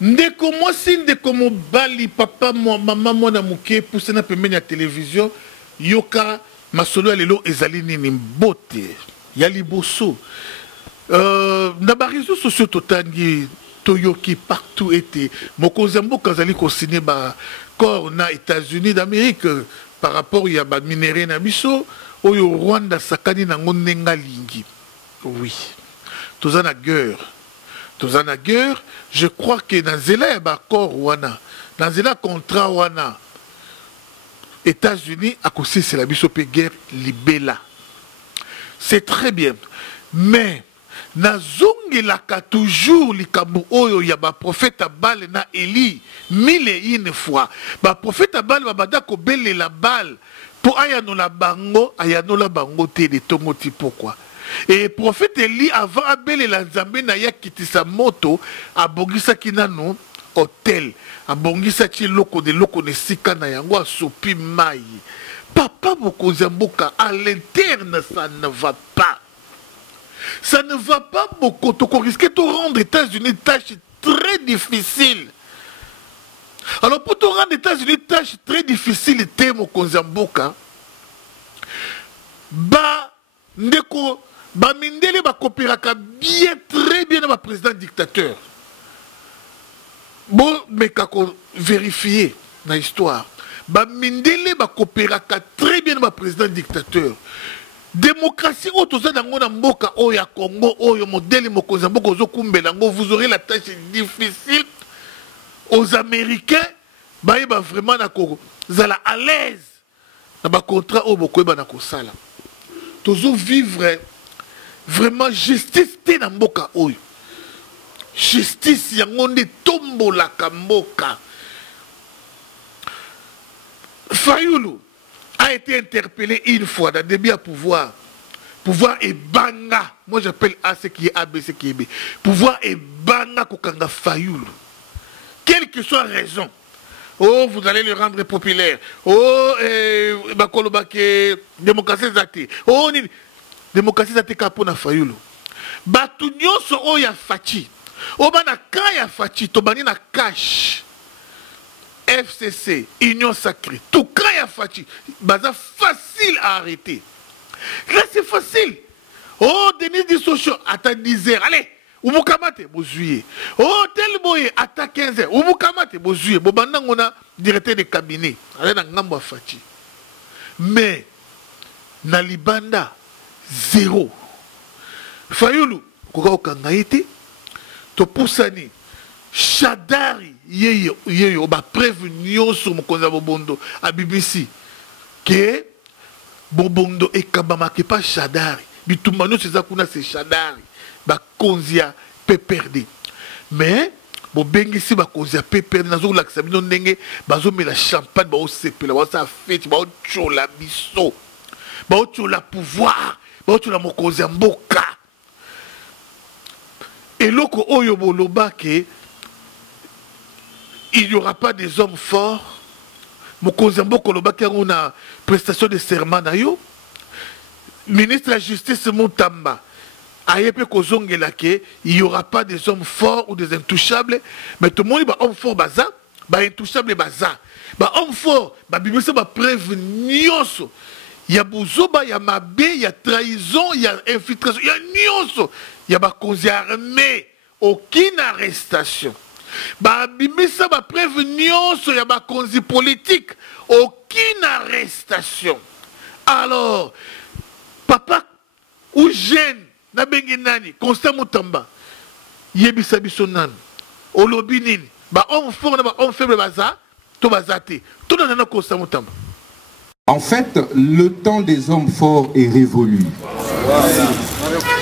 ndeko mwasi ndeko mobali papa mama mwana muke pousse na pembeni ya télévision yoka masolo ya lelo ezali nini mbote ya liboso na ba réseaux sociaux totangi toyoki partout été mokonzi mboka azali ko signer ba corps na États-Unis d'Amérique par rapport ya ba minéraux na biso oyo Rwanda sakani na ngonenga lingi. Oui, tozana guerre. Tozana guerre, je crois que dans zela ya bakor wana, dans zela contrat wana, États-Unis a causé c'est la biso pe guerre libella. C'est très bien, mais na zongelaka toujours likambo oyo ya ba prophète Bal na Eli mille et une fois. Ba prophète Bal ba bada ko belle la balle pour ayanola bango te de tongoti pourquoi? Et prophète Eli avant abele la nzambe na ya kitisa moto abongisa kinano hôtel abongisa ti loko ne sika na yango asopi mai. Papa mokonzi mboka à l'interne ça ne va pas. Ça ne va pas beaucoup. Tu risques de rendre les États-Unis une tâche très difficile. Alors pour te rendre les États-Unis une tâche très difficile, t'es mokonzi mboka ba ndeko ba mindele ba kopiraka bien très bien na ba président dictateur. Bon mais kako vérifier na histoire. Ba mindele ba kopiraka très bien na ba président dictateur. Démocratie autoza nango na mboka oya Congo oyo modèle mokonzi mboka ozo kumbela ngo vous aurez la tâche difficile aux Américains ba vraiment na ko zala à l'aise na ba contrat o boko ba na ko sala. Tozo vivre vraiment justice te na mboka oyo. Justice yango nde tombola ka mboka. Fayulu a été interpellé une fois dans le début à pouvoir. Pouvoir et banga. Moi j'appelle A ce qui est A, B ce qui est B. Pouvoir et banga kokanga Fayulu. Quelle que soit la raison. Oh, vous allez le rendre populaire. Oh, bakolobake démocratie zate. Oh, démocratie zate kapona Fayulu. Batu nyonso o ya fachi. O bana kaya fachi to bani na cash. FCC, Union Sacrée, tout cas y a fachi. Baza facile à arrêter. Là c'est facile. Oh, Denis Dissosio, à ta 10h. Allez, ou vous kamate, vous juillet. Oh, tel boy, à ta 15h. Ou vous kamate, vous juillet. Bon, maintenant on a directeur de cabinet. Allez, dans Ngamba fachi. Mais, na Libanda, zéro. Fayulu, koka okangaite, to poussani. Shadari yeyo ba prévenir sur mon konza bobondo à BBC que bobondo et kabama que pas Shadari bitumano c'est ça qu'on a c'est Shadari ba konzia peut perdre mais bo bengi si ba konzia peut perdre nazo la sabino ndenge bazo me la champagne ba o sepela ba sa fête ba o chola biso ba o chola pouvoir ba o chola mokonzia mboka et loko oyo boloba ke il n'y aura pas des hommes forts. Mokonzambo Kolobaki on a prestation de serment nayo. Ministre de la Justice Moutamba ayepe kozongela ke il n'y aura pas des hommes forts ou des intouchables, mais tout le monde ba homme fort baza, ba intouchable baza. Ba homme fort, ba bimisa ba prévenir. Il y a bozoba, il y a mabé, il y a trahison, il y a infiltration, il y a nyonso, il y a ba konzi armé, aucune arrestation. Ba bimisa ba prévenir sur ya ba konzi politique, aucune arrestation. Alors papa ou jeune na bengi nani Constant Moutamba yebisa biso nan olobi nini ba homme fort na ba homme faible baza to bazate to na Constant Moutamba. En fait, le temps des hommes forts est révolu.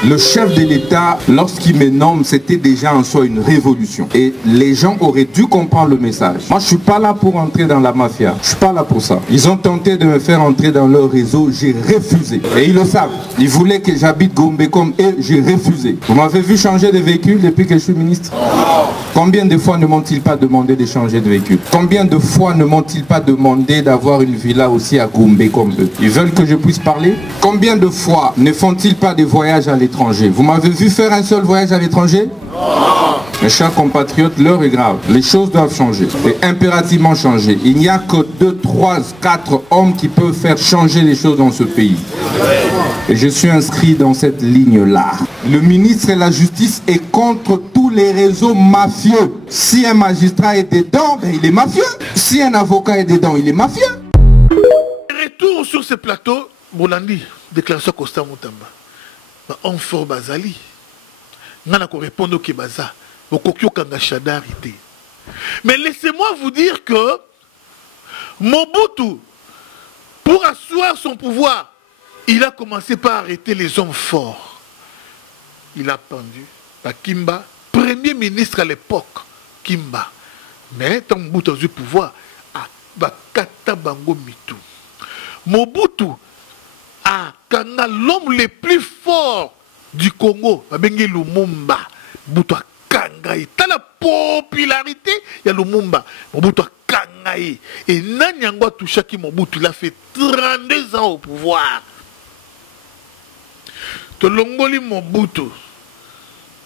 Le chef de l'État, lorsqu'il me nomme, c'était déjà en soi une révolution. Et les gens auraient dû comprendre le message. Moi, je ne suis pas là pour entrer dans la mafia. Je ne suis pas là pour ça. Ils ont tenté de me faire entrer dans leur réseau. J'ai refusé. Et ils le savent. Ils voulaient que j'habite Gombe comme eux. J'ai refusé. Vous m'avez vu changer de véhicule depuis que je suis ministre? Combien de fois ne m'ont-ils pas demandé de changer de véhicule? Combien de fois ne m'ont-ils pas demandé d'avoir une villa aussi à Gombe comme eux? Ils veulent que je puisse parler? Combien de fois ne font-ils pas des voyages à l'étranger? Vous m'avez vu faire un seul voyage à l'étranger? Mes chers compatriotes, l'heure est grave. Les choses doivent changer. Et impérativement changer. Il n'y a que 2, 3, 4 hommes qui peuvent faire changer les choses dans ce pays. Et je suis inscrit dans cette ligne-là. Le ministre de la Justice est contre tous les réseaux mafieux. Si un magistrat est dedans, ben il est mafieux. Si un avocat est dedans, il est mafieux. Retour sur ce plateau, Bolandi, déclaration Costa Moutamba. On fort Bazali. Nana ko répondre au Kebaza. Mais laissez-moi vous dire que Mobutu, pour asseoir son pouvoir, il a commencé par arrêter les hommes forts. Il a pendu Kimba, premier ministre à l'époque, Kimba. Mais tant Mobutu a eu le pouvoir, Bakata Bango Mitu. Mobutu a l'homme le plus fort du Congo, Babenge Lumumba. Mobutu a Kangaï. T'as la popularité, il y a Lumumba. Mobutu a Kangaï. Et Nanyangwa Touchaki Mobutu, il a fait 32 ans au pouvoir. Tolongoli Mobutu,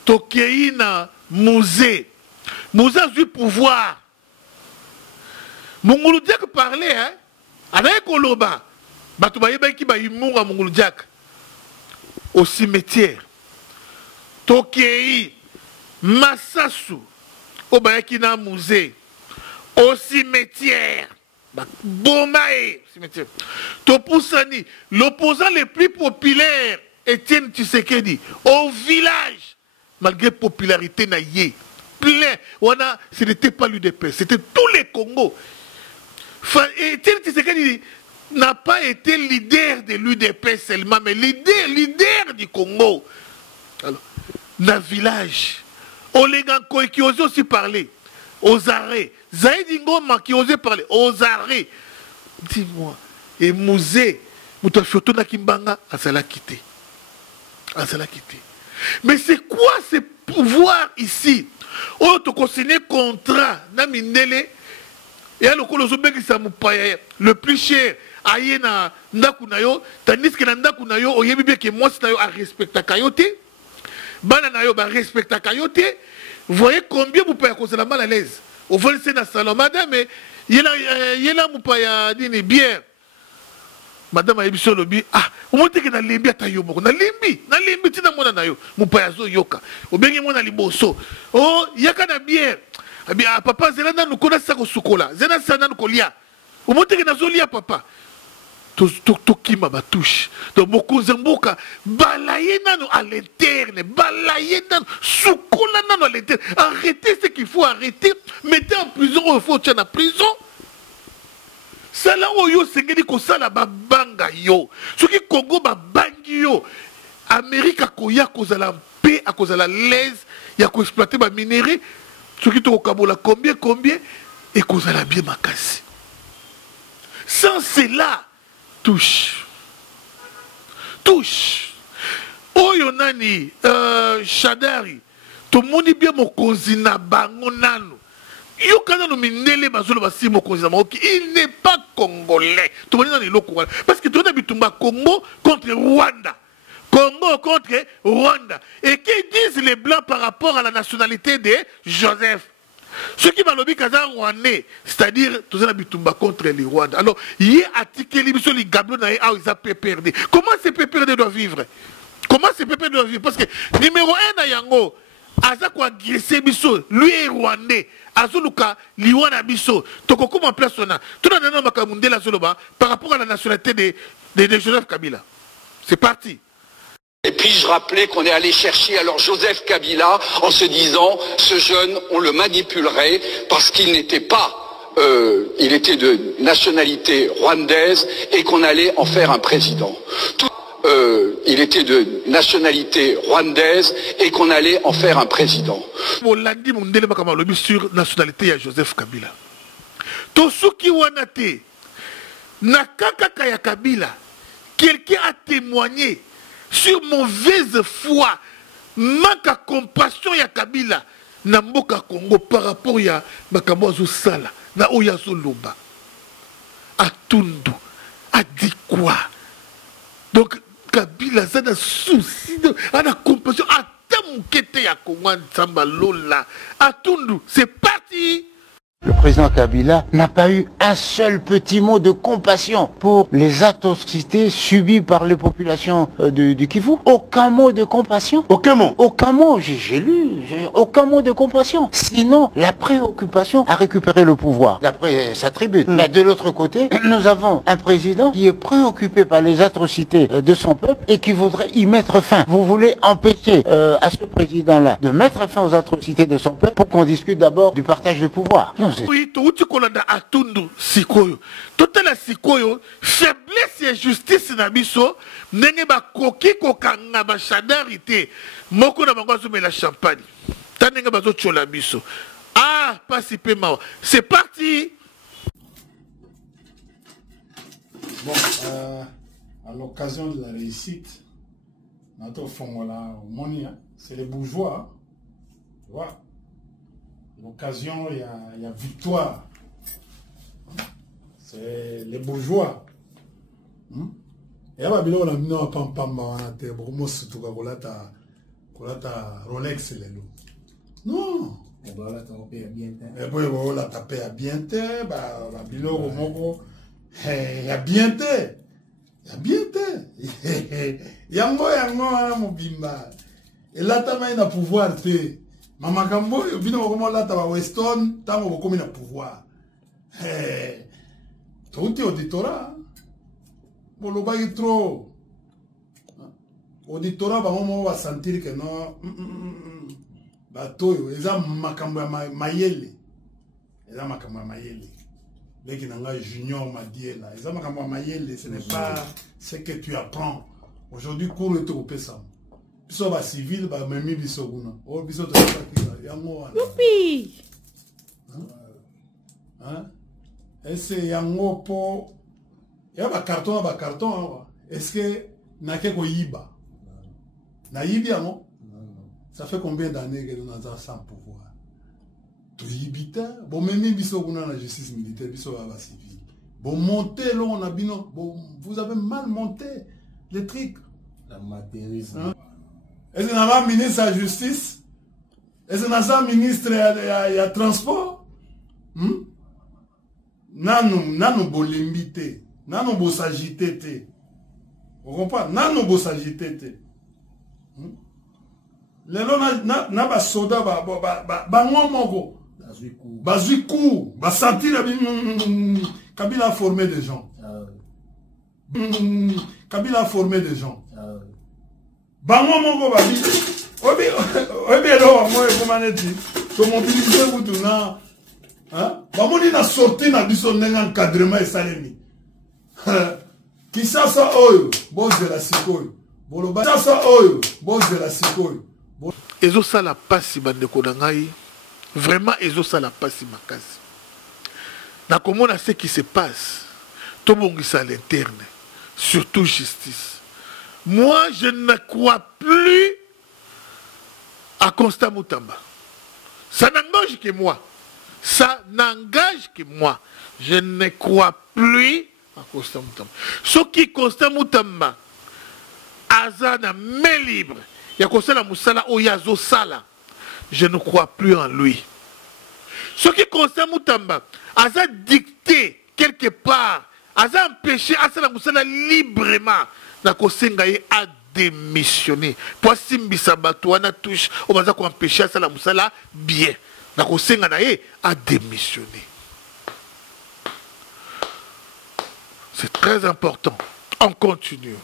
Tokeina Mouzé. Mouzé a eu pouvoir. Mongoludiak parlait, hein? Avec Koloba. Batoubaye qui ba imunga Mongoludiak. Au cimetière. Tokei. Massasu. Obayakina Mouzé. Au cimetière. Bomae. Cimetière. Topoussani. L'opposant le plus populaire. Étienne Tshisekedi, au village, malgré popularité naïe, plein, ce n'était pas l'UDP, c'était tous les Congos. Étienne Tshisekedi n'a pas été leader de l'UDP seulement, mais leader du Congo. Alors, dans le village, Oleganko qui osait aussi parler, aux arrêts, Zaïd Ngoma qui osait parler, aux arrêts. Dis-moi, et Mouzé, Moutafoto Nakimbanga, a cela quitté. Mais c'est quoi ces pouvoirs ici? On te consigne contrat na mindele et à le plus cher aye na ndakunayo tandis que na ndakunayo oyebi bien que moi c'est a respecta kayote bana nayo ba respecta kayote. Voyez combien vous pouvez causer la mal à l'aise au vol c'est na salon madame yela mupaya dini bière. Madame Aïbisson Lobi, au moins que na limbi atayo moko na limbi tina mona na yo mupayazo yoka obengi mona liboso oh yaka na bière abi papa zelanda nous connaît ko sukola zena sana nous kolia au moins que na zolia papa to kima batouche donc beaucoup zemboka balayer nanu à l'interne balayer nanu sukola nanu à l'interne. Arrêtez ce qu'il faut arrêter, mettez en prison il faut tirer en prison. Sala oyo sengeli ko sala ba banga yo soki Congo ba bangi yo Amérique akoya kozala paix akozala l'aise ya ko exploiter ba minerai soki to kabola combien et kozala bien makasi. Sans cela touche oyo nani Shadari to moni bien mokonzi na bango nanu. Il n'est pas congolais. Parce que tu as dit Congo contre Rwanda. Congo contre Rwanda. Et qui disent les Blancs par rapport à la nationalité de Joseph? Ceux qui m'ont dit Kaza Rwandais, c'est-à-dire tous les Bitumba contre les Rwandais. Alors, il y a article les Gablo na ils a PPRD. Comment ces PPRD doivent vivre? Parce que numéro 1 à Yango, Aza ko agressé biso, lui est Rwandais. Azuluka liwana biso toko comment place on a tout le monde makamundé la zoloba par rapport à la nationalité de Joseph Kabila. C'est parti. Et puis je rappelais qu'on est allé chercher alors Joseph Kabila en se disant ce jeune on le manipulerait parce qu'il n'était pas il était de nationalité rwandaise et qu'on allait en faire un président. Il était de nationalité rwandaise et qu'on allait en faire un président. Bolandi Mundele Makamalobi sur nationalité à Joseph Kabila. Tosuki Wanate, Nakaka ya Kabila, quelqu'un a témoigné sur mauvaise foi, manque de compassion ya Kabila, na mboka Congo par rapport ya Makamozo Sala, na Oyazo Loba, à Tundu, a dit quoi? Donc, Kabila, ça a souci, a compassion, à Moukete ya Kongwan Samba Lola. Atundu, c'est parti. Le président Kabila n'a pas eu un seul petit mot de compassion pour les atrocités subies par les populations du Kivu. Aucun mot de compassion. Aucun mot. Aucun mot. J'ai lu. Aucun mot de compassion. Sinon, la préoccupation à récupérer le pouvoir, d'après sa tribune. Mais de l'autre côté, nous avons un président qui est préoccupé par les atrocités de son peuple et qui voudrait y mettre fin. Vous voulez empêcher à ce président-là de mettre fin aux atrocités de son peuple pour qu'on discute d'abord du partage du pouvoir. Oui, tout kolanda atundu sikoyo. Totala sikoyo, faiblesse et justice na biso, ndenge ba koki kokanga ba chadarité. Moko na bango azome la champagne. Tanenge bazo chola biso. Ah, pas si peu mawa. C'est parti. Bon, à l'occasion de la réussite, notre fongola monia, c'est les bourgeois, tu vois. L'occasion, il y a victoire. C'est les bourgeois. Et là, il y a un pam Rolex. Non. Et puis, on l'a tapé à bien te. Il y a bien te. Il y a bien te. Il y a un bimba. Et là, il y a pouvoir te. Maman Kambo, il y a un Weston, il y a un pouvoir. Tout est auditorat. Bon, le bail est trop. Auditorat, on va sentir que non. Bateau, ils ont Makambo Mayele. Ils ont Makambo Mayele. Dès qu'il y a un junior m'a dit là. Ils ont Makambo Mayele, ce n'est pas ce que tu apprends. Aujourd'hui, cours est au PSAM. Biso ba civil ba memi biso kuna. O biso to ka yango wana. Youpi. Hein? Est-ce yango po ya ba carton est-ce que na ke ko yiba? Na yibi yango? Ça fait combien d'années que nous avons sans pouvoir? To yibita, bon memi biso kuna la justice militaire biso ba civil. Bon monter là on a bino, bon vous avez mal monté les trucs. La matérisme. Hein? Est-ce que nous avons un ministre de la justice? Est-ce que nous avons un ministre de transport? Nano bolimbité, nano bosagité. Vous comprenez? Nano bosagité. Les gens na ba soda ba ngomoko. Bazuikou, ba sentir Kabila a formé des gens. Kabila a formé des gens. Bango mongo babi obi elo mo e komaneti to mobiliser wutu na hein bamoni na sorti na biso nenga encadrement esalemi kisasa oyo boss de la sikoyo boloba kisasa oyo boss de la sikoyo ezo sala pasi bandeko na ngai vraiment ezo sala pasi makasi na komona ce qui se passe to bongisa à l'interne surtout justice. Moi, je ne crois plus à Constant Moutamba. Ça n'engage que moi. Ça n'engage que moi. Je ne crois plus à Constant Moutamba. Ce qui Constant Moutamba, Azana main libre, il y a Constant Moussala Oyazo Sala. Je ne crois plus en lui. Ce qui Constant Moutamba, Azana dicté quelque part, Azana empêché Azana Moussala librement. Na kosenga ye a démissionné. Pour simbisa bato wana touche, on va empêcher ça la musala bien. Na kosenga na ye a démissionné. C'est très important. On continue.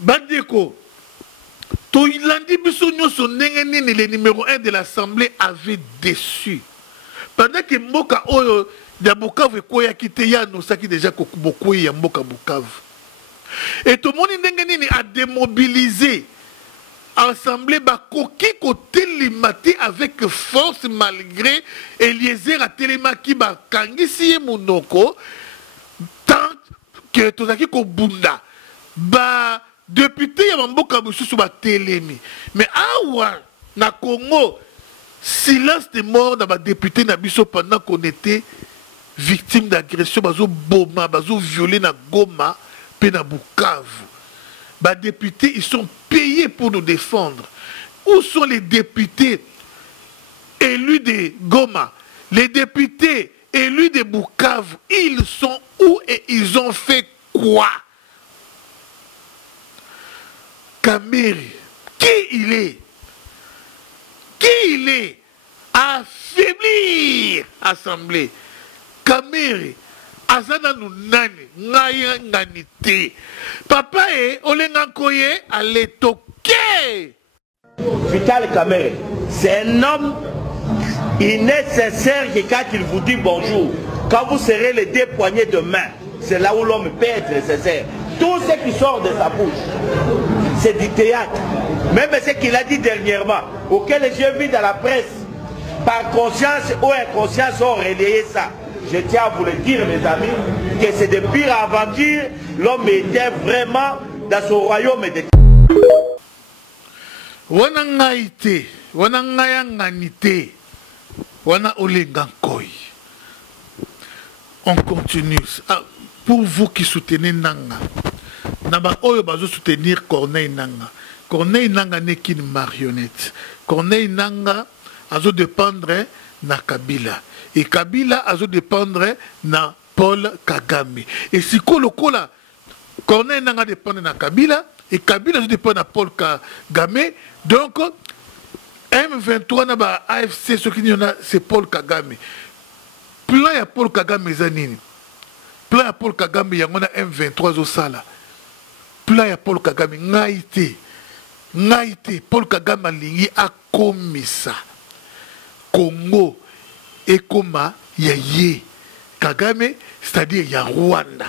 Bandeko, to ilandi biso nyoso ndenge nini le numéro 1 de l'Assemblée avait déçu. Pendant que Mboka oyo ya Bukavu koya kite ya no saki déjà kokuboko ya Mboka Bukavu. Et tout le monde a démobilisé Assemblée Bakoki côté limité avec force malgré Eliezer a Télémaki Bakangisi Mounoko tant que Tozaki Kobunda ba député ya Mboka Bususu ba Télémi. Mais awa na Congo silence de mort dans ba député na biso pendant qu'on était victime d'agression bazo boma bazo violé na Goma. Na Bukavu, les députés, ils sont payés crié pour nous défendre. Où sont les députés élus de Goma, les députés élus de Bukavu? Ils sont où et ils ont fait quoi? Kamere, qui il est? Qui il est? Affaiblir Assemblée. Kamere, Azana Nunani, Ngaya Nganite. Papa e Olengankoye Aletoke. Vital Kamere, c'est un homme, il est sincère que quand il vous dit bonjour, quand vous serrez les deux poignées de main, c'est là où l'homme peut être sincère. Tout ce qui sort de sa bouche, c'est du théâtre. Même ce qu'il a dit dernièrement, auquel j'ai vu dans la presse, par conscience ou inconscience, ont relayé ça. Je tiens à vous le dire, mes amis, que c'est de pires aventures. L'homme était vraiment dans son royaume de... Wana ngaite, wana ngaya nganite, wana olengankoi. On continue. Ah, pour vous qui soutenez Nanga, Naba Oyo bazo soutenir Corneille Nanga. Corneille Nanga n'est qu'une marionnette. Corneille Nanga azo dépendre na Kabila. Et Kabila azo dépendre na Paul Kagame. Et si Kolokola, Corneille Nanga dépend na Kabila, et Kabila azo dépend na Paul Kagame. Donc, M23 na ba AFC, ce qui y en a, c'est Paul Kagame. Plan ya Paul Kagame zanini. Plan ya Paul Kagame yangona M23 au sala. Plan ya Paul Kagame ngaite. Ngaite Paul Kagame alingi akomisa Congo ekoma ya ye Kagame, c'est-à-dire ya Rwanda.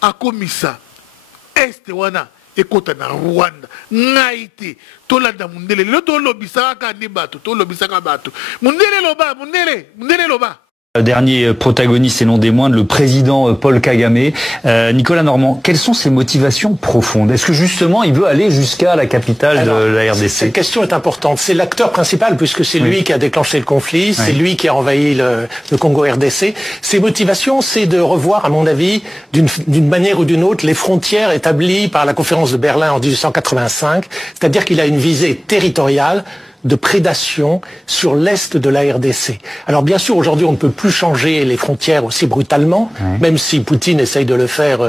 Akomisa Est wana ekota na Rwanda. Ngaite tolanda mundele le to lobisaka ni bato, to lobisaka bato. Mundele loba, mundele loba. Dernier protagoniste et non des moindres, le président Paul Kagame. Nicolas Normand, quelles sont ses motivations profondes? Est-ce que justement il veut aller jusqu'à la capitale de la RDC? Cette question est importante. C'est l'acteur principal puisque c'est lui qui a déclenché le conflit, c'est lui qui a envahi le Congo-RDC. Ses motivations, c'est de revoir, à mon avis, d'une manière ou d'une autre, les frontières établies par la conférence de Berlin en 1885. C'est-à-dire qu'il a une visée territoriale de prédation sur l'est de la RDC. Alors bien sûr, aujourd'hui, on ne peut plus changer les frontières aussi brutalement, même si Poutine essaye de le faire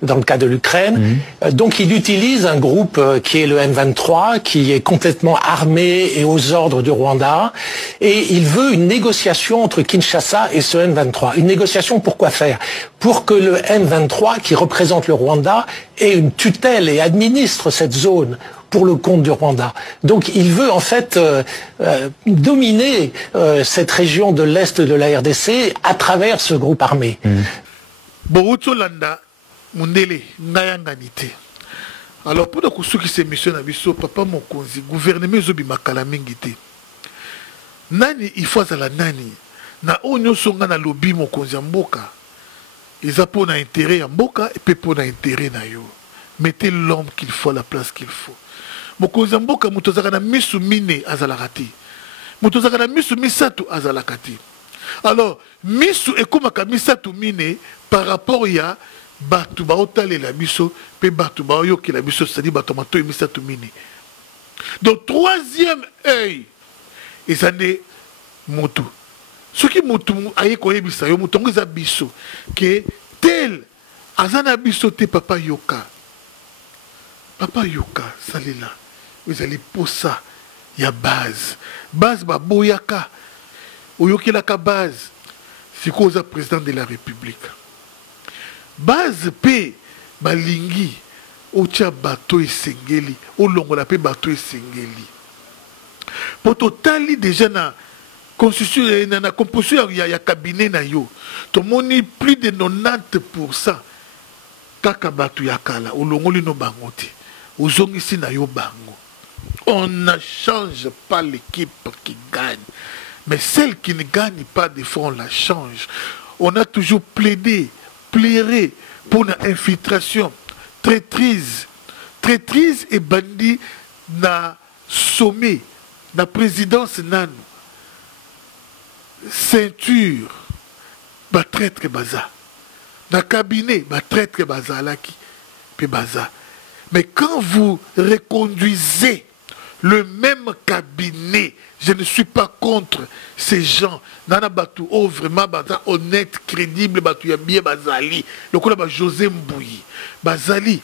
dans le cas de l'Ukraine. Donc il utilise un groupe qui est le M23, qui est complètement armé et aux ordres du Rwanda, et il veut une négociation entre Kinshasa et ce M23. Une négociation pour quoi faire? Pour que le M23, qui représente le Rwanda, ait une tutelle et administre cette zone pour le compte du Rwanda. Donc il veut en fait dominer cette région de l'Est de la RDC à travers ce groupe armé. Alors pour ceux qui se missionnent à Bisso, papa Mokonzi, gouvernement zobi makala mingite. Nani il faut la nani na onyo songa na lobby Mokonzi mboka. Ils a pour intérêt à mboka et puis pour intérêt na yo. Mettez l'homme qu'il faut à la place qu'il faut. Mokonzi mboka mutozaka na misu mine azalakati. Mutozaka na misu misatu azalakati. Alors misu ekomaka misatu mine par rapport ya batu baotale la biso pe batu baoyoki la biso, c'est-à-dire batu mato misatu mine. Donc troisième œil ezane motu. Ce qui motu aye koyebisa yo mutongo za biso que tel azana biso te papa yoka. Papa yoka salila. Vous allez pour ça, il y a base. Base, bah, boyaka. Oyoki la base. C'est quoi le président de la République? Base P, balingi. Ocha bateau et sengeli. Olongo la paix bateau et sengeli. Pour totali déjà na constitution, na composition, il y a cabinet na yo. Tout le monde plus de 90%. Kaka bateau yakala. Olongo li no bangote. Ozongi si na yo bango. On ne change pas l'équipe qui gagne. Mais celle qui ne gagne pas, des fois, on la change. On a toujours plaidé pour une infiltration. Traîtrise et bandit na sommet, na présidence nano. Ceinture, ba traître baza. Na cabinet, ba traître baza laki. Pe baza. Mais quand vous reconduisez le même cabinet, je ne suis pas contre ces gens. Nana Batou, oh vraiment, honnête, crédible, Batou Yabie Bazali. Le coup là, José Mbouyi. Bazali.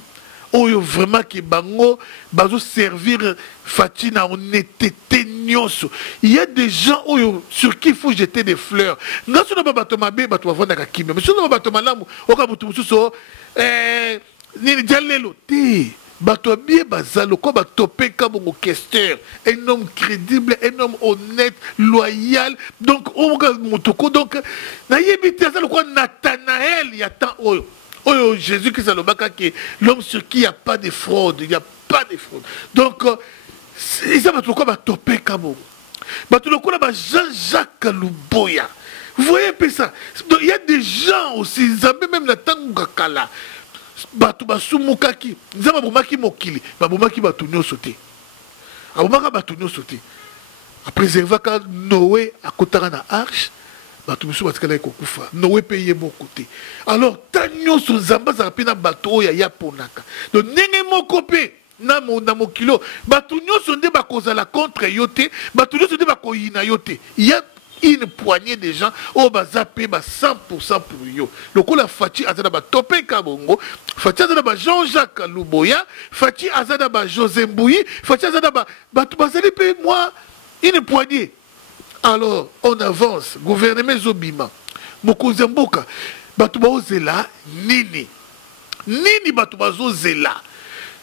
Oh, vraiment, qui bango, bazo servir Fatina, honnêteté, nyonso. Il y a des gens sur qui il faut jeter des fleurs. Non, si on n'a pas Batomabe, Batou Avon Nakakime. Mais si on n'a pas Batomalam, on va Batoumousso, Nini Dialelo, bato bien bazalo ko ba topé comme un questeur, un homme crédible, un homme honnête, loyal. Donc on ga motoko donc na yebite ça le quoi Nathanaël il y a tant oh Jésus qui salobaka que l'homme sur qui il y a pas de fraude, il y a pas de fraude. Donc ça bato ko ba topé comme bato le ko ba Jean-Jacques Luboya. Vous voyez peu ça. Donc il y a des gens aussi, même la tango kala. Batu basumukaki nzama bomaki mokili babomaki batu nyonso te abomaka batu nyonso te apréserva ka Noé akotaka na arche batu misu batikala kokufa Noé peye moko te alors ta nyonso nzamba za pena batu oya ya ponaka donc ndenge moko pe na mokilo batu nyonso nde bakozala contre yo te batu nyonso nde bakoyina yo te ya une poignée de gens au bazapé 100% pour yo. Le coup la Fati azada ba topé kabongo, Fati azada ba Jean-Jacques Luboya, Fati azada ba José Mbouyi, Fati azada ba bazali pe moi une poignée. Alors on avance, gouvernement Zobima, Mokonzi Mboka, batu ba ozela nini batu ba zela.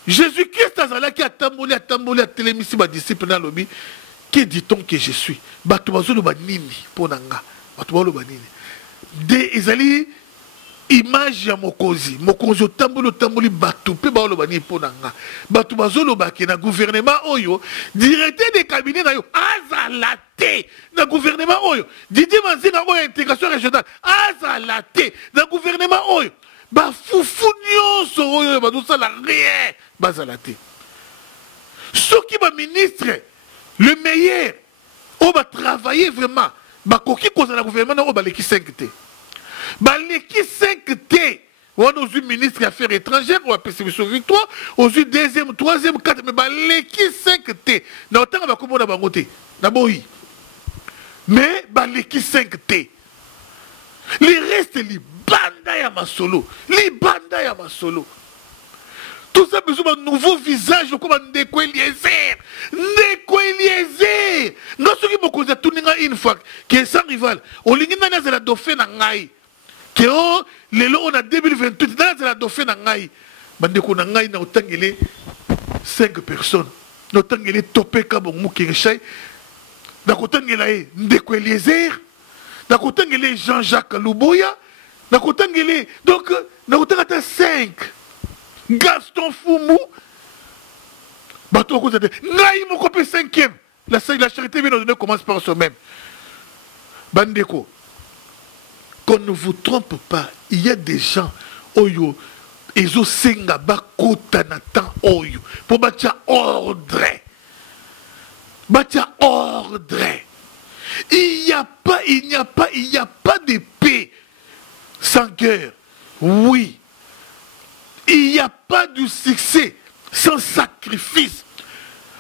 Jésus-Christ azala qui a tamboli a télémisi ba disciple na lobi. Que dit-on que je suis? Batubazolo banini ponanga. Batubazolo banini. De ezali image ya mokozi. Mokozi tamboli batupe baolo banini ponanga. Batubazolo baki na gouvernement oyo. Directeur des cabinets na yo. Azalate. Na gouvernement oyo. Didier Manzinga oyo intégration régionale. Azalate. Na gouvernement oyo. Ba fufu nyonso oyo badosa la rien. Bazalate. Soki ba ministre. Le meilleur, on va travailler vraiment. Bakoki cause la gouvernement, on va l'équipe 5T. L'équipe 5T, on a eu ministre des Affaires étrangères, on va passer sur victoire, on a eu deuxième, troisième, quatrième, mais l'équipe 5T, on va comment on a monté. D'abord, mais l'équipe 5T, les restes, les bandas ya masolo, les bandas ya masolo. Tout ça besoin d'un nouveau visage comme Ndeko Eliezer. Ndeko Eliezer. Nous sommes beaucoup de tout une fois qui est sans rival. On lingi na la dauphin na ngai. Que oh les lots on a 2028 dans la dauphin na ngai. Bandeko na ngai na otangele 5 personnes. Na otangele topé ka bon mukirchai. Na kotangela Ndeko Eliezer. Na kotangele Jean-Jacques Luboya. Na kotangele donc na kotangata 5. Gaston Foumou, bateau à côté. Naïm au copé 5e. La charité vient de commence par soi-même. Bandeko, qu'on ne vous trompe pas, il y a des gens, oyo, ils ont senga bakota natan oyo, pour bâtir ordre. Bâtir ordre. Il n'y a pas de paix sans guerre. Oui. Il n'y a pas de succès sans sacrifice.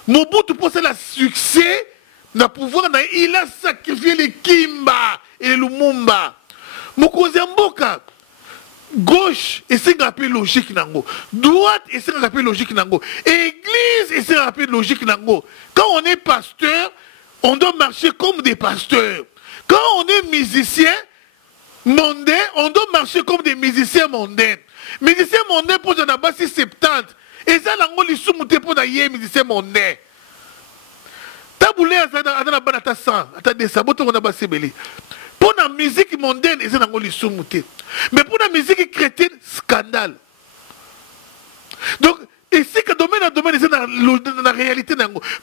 Mobutu pour ça le succès, le pouvoir, il a sacrifié les Kimba et les Lumumba. Mokonzi Mboka, gauche, et c'est un peu logique nango. Droite, et c'est un peu logique nango. Église, et c'est un peu logique nango. Quand on est pasteur, on doit marcher comme des pasteurs. Quand on est musicien mondain, on doit marcher comme des musiciens mondains. Musicien mondain pour en avoir 70. Et ça, l'ango li soumouté pour d'ailleurs musicien mondain. Taboulé à la banata 100. Attendez, ça, on a bassé belé. Pour la musique mondaine, et ça, l'ango li soumouté. Mais pour la musique chrétienne, scandale. Donc, et c'est que domaine à domaine, c'est dans la réalité.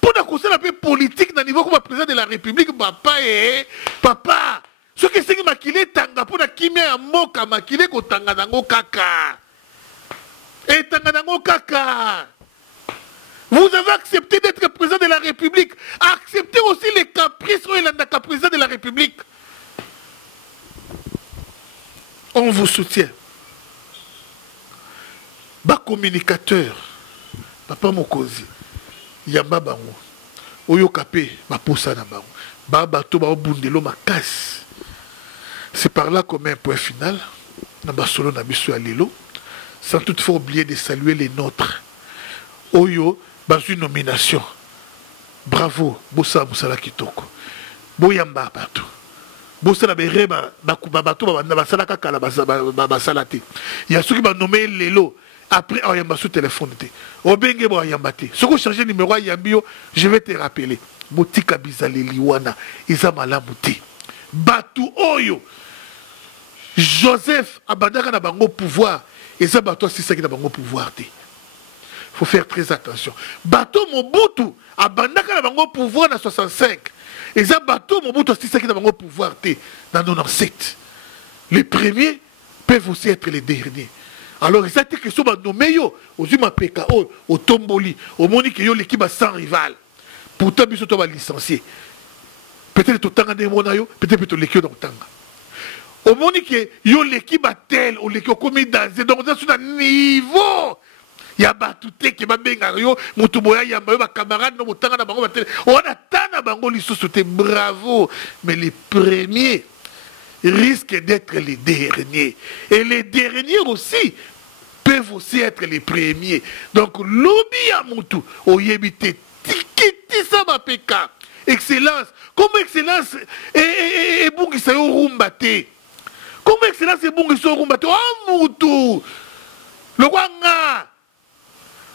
Pour la conseil un peu politique, dans le niveau comme président de la République, papa. Ce qui est makile tanga pour la kimia ya moka makile ko tanga nango kaka. Et tanga nango kaka. Vous avez accepté d'être président de la République. Acceptez aussi les caprices où il est président de la République. On vous soutient. Bas communicateur. papa mokozi yamba bango oyo kapé baposa na bango bato ba bundelo makasi. C'est par là qu'on met un point final na basolo na biso ya lelo, sans toutefois oublier de saluer les nôtres oyo bazui nomination. Bravo bosa musala kitoko boyamba bato bosala bereba bakuba bato ba basala kala basala te ya soki ba nommer lelo après oyamba sous téléphone te obenge bo oyamba te soko changer numéro yambio je vais te rappeler botika bizaleli wana iza malamu te batu oyo Joseph abandaka na bango pouvoir eza bato asisaki na bango pouvoir te. Faut faire très attention. Bato Mobutu abandaka na bango pouvoir na 65 eza bato Mobutu asisaki na bango pouvoir te na 97. Les premiers peuvent aussi être les derniers. Alors ça te question ba nommer yo ozuma PKO au tomboli au monique yo l'équipe sans rival. Pourtant biso to ba licencié. Peut-être to tanga de monayo, peut-être to l'équipe dans tanga. Au monique yo l'équipe tel ou l'équipe commis dans un niveau. Ya batute ke babenga yo mutu boya ya ba camarade no mutanga na bango batel. On attend na bango lisusu te bravo, mais les premiers risquent d'être les derniers. Et les derniers aussi peuvent aussi être les premiers. Donc, lobby à Moutou, oyebite, tikiti ça ma peka. Excellence. Comment excellence et bungi sa yo rumbate. Comment excellence et bungi sa yo rumbate. Oh Moutou. Le wanga.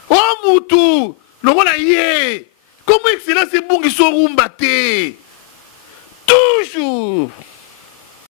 Oh Moutou. Le wanga yé. Comment excellence et bungi sa yo rumbate. Toujours.